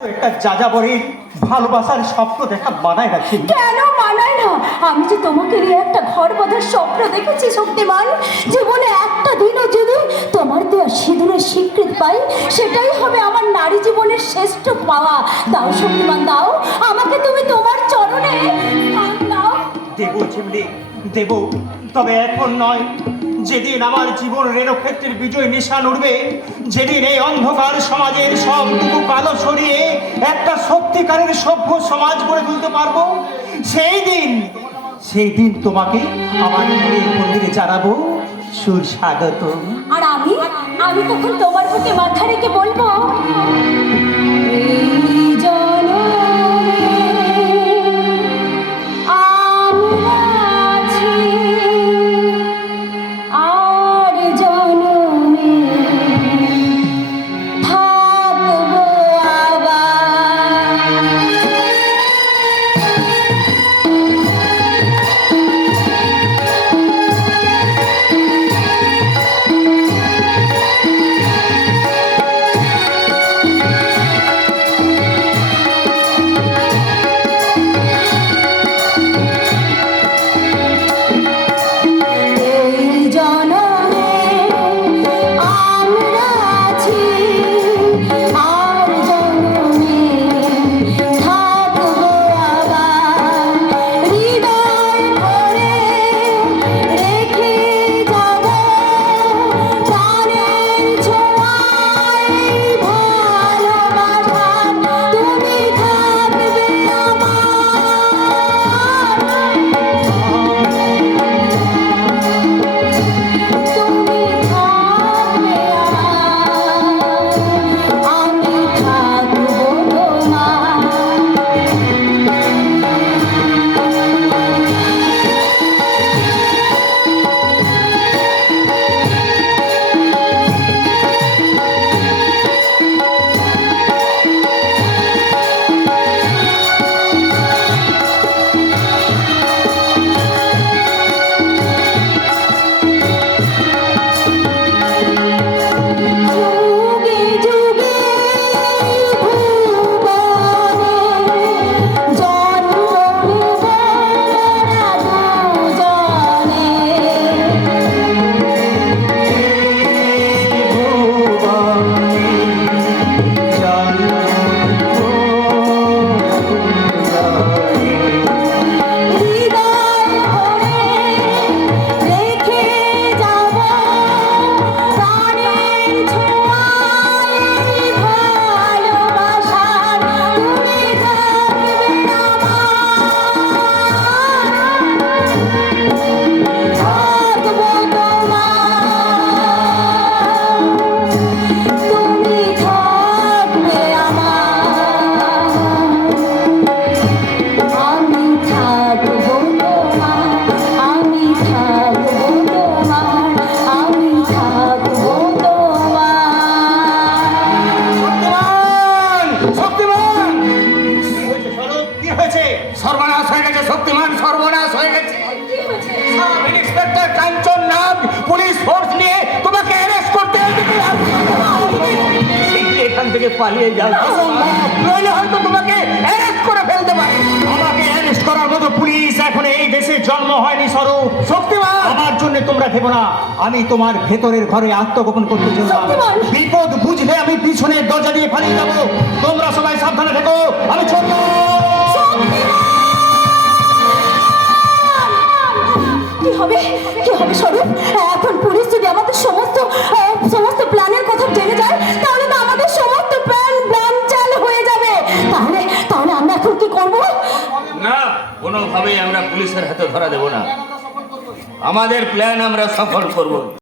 একটা যাযাবরের ভালোবাসার স্বপ্ন দেখা মানায় না। কেন মানায় না? আমি যে তোমাকে নিয়ে একটা ঘর বাঁধার স্বপ্ন দেখেছি শক্তিমান। জীবনে একটা দিনও যদি তোমার দেওয়া সিঁদুরের স্বীকৃতি পাই, সেটাই হবে আমার নারী জীবনের শ্রেষ্ঠ পাওয়া। দাও শক্তিমান, দাও আমাকে তুমি তোমার চরণে দাও। দেব চিমলি দেব, তবে এখন নয়। যেদিন আমার জীবন রেণুক্ষেত্রের বিজয় নিশান উঠবে, যেদিন এই অন্ধকার সমাজের সবটুকু কালো সরিয়ে একটা সত্যিকারের সভ্য সমাজ গড়ে তুলতে পারবো, সেই দিন তোমাকে আমার মনের মন্দিরে জানাবো সুস্বাগত। আর আমি আমি তখন তোমার বুকে মাথা রেখে বলবো, এই জনমে আমরা আছি, আর জনমে থাকবো আবার। এই জনমে আমরা আছি, আর জনমে থাকবো আবার। হৃদয় ভরে রেখে যাব প্রাণের ছোঁয়ায় ভালোবাসা। তুমি থাকবে তুমি থাকবে আমি থাকবো তোমার। যুগে যুগে ভুবনে জন্ম নেব মোরা দুজনে। হৃদয় ভরে রেখে যাব প্রাণের ছোঁয়ায় ভালোবাসা। তুমি থাকবে থাকবো তোমার। তুমি থাকবে আমার, আমি থাকবো তোমার। আমি থাকবো তোমার, আমি থাকবো তোমার। শক্তিমান! স্বরূপ, কি হয়েছে? সর্বনাশ হয়ে গেছে শক্তিমান, সর্বনাশ হয়ে গেছে। সাব ইন্সপেক্টর কাঞ্চন নাগ পুলিশ ফোর্স নিয়ে তোমাকে অ্যারেস্ট করতে এসেছে। এখান থেকে পালিয়ে যাও, নইলে হয়তো তোমাকে অ্যারেস্ট করে ফেলতে পারে। আমাকে অ্যারেস্ট করার মতো পুলিশ এখন এই দেশে জন্ম হয়নি। স্বরূপ, শক্তিমান! আমার জন্য তোমরা ভেবো না। আমি তোমার ভেতরের ঘরে আত্মগোপন করতে চললাম। শক্তিমান! বিপদ বুঝলে আমি পিছনের দরজা দিয়ে পালিয়ে যাবো। তোমরা সবাই সাবধানে থেকো। আমি চললাম। কি হবে, কি হবে স্বরূপ? এখন পুলিশ যদি আমাদের সমস্ত প্ল্যানের কথা জেনে যায়, তাহলে তো আমাদের সমস্ত প্ল্যান চাল হয়ে যাবে। তাহলে তাহলে আমরা এখন কি করব? না, কোনোভাবেই আমরা পুলিশের হাতে ধরা দেব না। আমাদের প্ল্যান আমরা সফল করব।